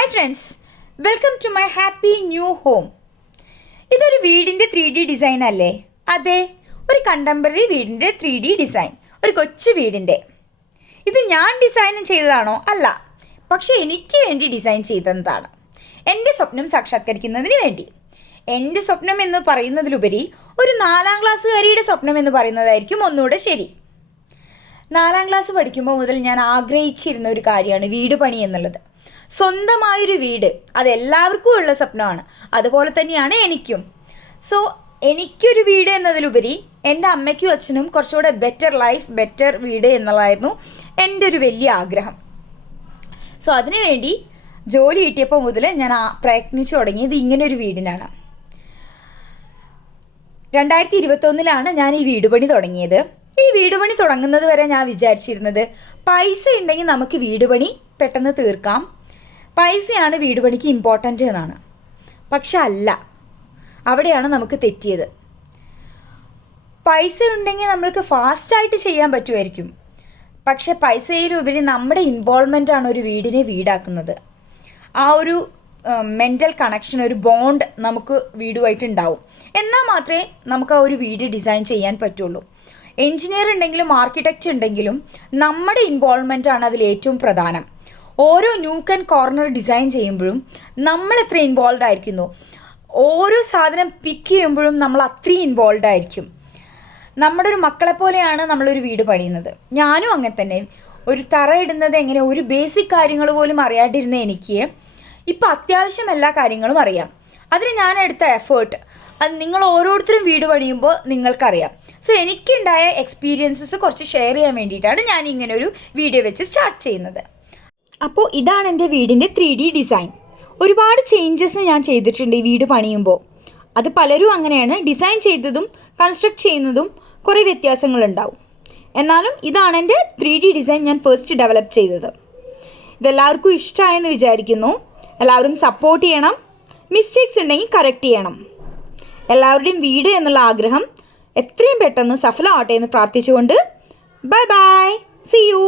Hi friends, welcome to my happy new home. ഇതൊരു വീടിൻ്റെ 3D design അല്ലേ? അതെ, ഒരു കണ്ടംപററി വീടിൻ്റെ 3D ഡിസൈൻ, ഒരു കൊച്ചു വീടിൻ്റെ. ഇത് ഞാൻ ഡിസൈൻ ചെയ്തതാണോ? അല്ല, പക്ഷേ എനിക്ക് വേണ്ടി ഡിസൈൻ ചെയ്തതാണ്, എൻ്റെ സ്വപ്നം സാക്ഷാത്കരിക്കുന്നതിന് വേണ്ടി. എൻ്റെ സ്വപ്നം എന്ന് പറയുന്നതിലുപരി ഒരു 4ാം ക്ലാസ്സുകാരിയുടെ സ്വപ്നം എന്ന് പറയുന്നതായിരിക്കും ഒന്നുകൂടെ ശരി. 4ാം ക്ലാസ് പഠിക്കുമ്പോൾ മുതൽ ഞാൻ ആഗ്രഹിച്ചിരുന്ന ഒരു കാര്യമാണ് വീട് പണി എന്നുള്ളത്. സ്വന്തമായൊരു വീട്, അതെല്ലാവർക്കും ഉള്ള സ്വപ്നമാണ്. അതുപോലെ തന്നെയാണ് എനിക്കും. സോ എനിക്കൊരു വീട് എന്നതിലുപരി എൻ്റെ അമ്മയ്ക്കും അച്ഛനും കുറച്ചുകൂടെ ബെറ്റർ ലൈഫ്, ബെറ്റർ വീട് എന്നുള്ളതായിരുന്നു എൻ്റെ ഒരു വലിയ ആഗ്രഹം. സോ അതിനുവേണ്ടി ജോലി കിട്ടിയപ്പോൾ മുതൽ ഞാൻ പ്രയത്നിച്ചു തുടങ്ങിയത് ഇങ്ങനൊരു വീടിനാണ്. 2021 ഞാൻ ഈ വീട് പണി തുടങ്ങിയത്. ഈ വീട് പണി തുടങ്ങുന്നത് വരെ ഞാൻ വിചാരിച്ചിരുന്നത് പൈസ ഉണ്ടെങ്കിൽ നമുക്ക് വീട് പണി പെട്ടെന്ന് തീർക്കാം, പൈസയാണ് വീട് പണിക്ക് ഇമ്പോർട്ടൻ്റ് എന്നാണ്. പക്ഷെ അല്ല, അവിടെയാണ് നമുക്ക് തെറ്റിയത്. പൈസ ഉണ്ടെങ്കിൽ നമ്മൾക്ക് ഫാസ്റ്റായിട്ട് ചെയ്യാൻ പറ്റുമായിരിക്കും, പക്ഷെ പൈസയിലുപരി നമ്മുടെ ഇൻവോൾവ്മെൻ്റാണ് ഒരു വീടിനെ വീടാക്കുന്നത്. ആ ഒരു മെൻ്റൽ കണക്ഷൻ, ഒരു ബോണ്ട് നമുക്ക് വീടുമായിട്ട് ഉണ്ടാവും. എന്നാൽ മാത്രമേ നമുക്ക് ആ ഒരു വീട് ഡിസൈൻ ചെയ്യാൻ പറ്റുള്ളൂ. എൻജിനീയർ ഉണ്ടെങ്കിലും ആർക്കിടെക്റ്റ് ഉണ്ടെങ്കിലും നമ്മുടെ ഇൻവോൾവ്മെൻ്റാണ് അതിൽ ഏറ്റവും പ്രധാനം. ഓരോ ന്യൂക്ക് ആൻഡ് കോർണർ ഡിസൈൻ ചെയ്യുമ്പോഴും നമ്മൾ എത്ര ഇൻവോൾവ് ആയിരിക്കുന്നു, ഓരോ സാധനം പിക്ക് ചെയ്യുമ്പോഴും നമ്മൾ അത്രയും ഇൻവോൾവ് ആയിരിക്കും. നമ്മുടെ ഒരു മക്കളെ പോലെയാണ് നമ്മളൊരു വീട് പണിയുന്നത്. ഞാനും അങ്ങനെ തന്നെ. ഒരു തറ ഇടുന്നത് എങ്ങനെ, ഒരു ബേസിക് കാര്യങ്ങൾ പോലും അറിയാണ്ടിരുന്ന എനിക്ക് ഇപ്പം അത്യാവശ്യം എല്ലാ കാര്യങ്ങളും അറിയാം. അതിന് ഞാൻ എടുത്ത എഫേർട്ട് അത് നിങ്ങൾ ഓരോരുത്തരും വീട് പണിയുമ്പോൾ നിങ്ങൾക്കറിയാം. സോ എനിക്കുണ്ടായ എക്സ്പീരിയൻസസ് കുറച്ച് ഷെയർ ചെയ്യാൻ വേണ്ടിയിട്ടാണ് ഞാൻ ഇങ്ങനെ ഒരു വീഡിയോ വെച്ച് സ്റ്റാർട്ട് ചെയ്യുന്നത്. അപ്പോൾ ഇതാണ് എൻ്റെ വീടിൻ്റെ 3D ഡിസൈൻ. ഒരുപാട് ചേഞ്ചസ് ഞാൻ ചെയ്തിട്ടുണ്ട് ഈ വീട് പണിയുമ്പോൾ. അത് പലരും അങ്ങനെയാണ്, ഡിസൈൻ ചെയ്തതും കൺസ്ട്രക്ട് ചെയ്യുന്നതും കുറേ വ്യത്യാസങ്ങളുണ്ടാവും. എന്നാലും ഇതാണ് എൻ്റെ 3D ഡിസൈൻ ഞാൻ ഫസ്റ്റ് ഡെവലപ്പ് ചെയ്തത്. ഇതെല്ലാവർക്കും ഇഷ്ടമായെന്ന് വിചാരിക്കുന്നു. എല്ലാവരും സപ്പോർട്ട് ചെയ്യണം, മിസ്റ്റേക്സ് ഉണ്ടെങ്കിൽ കറക്റ്റ് ചെയ്യണം. എല്ലാവരുടെയും വീട് എന്നുള്ള ആഗ്രഹം എത്രയും പെട്ടെന്ന് സഫലമാവട്ടെ എന്ന് പ്രാർത്ഥിച്ചുകൊണ്ട് ബൈ ബൈ, സീ യു.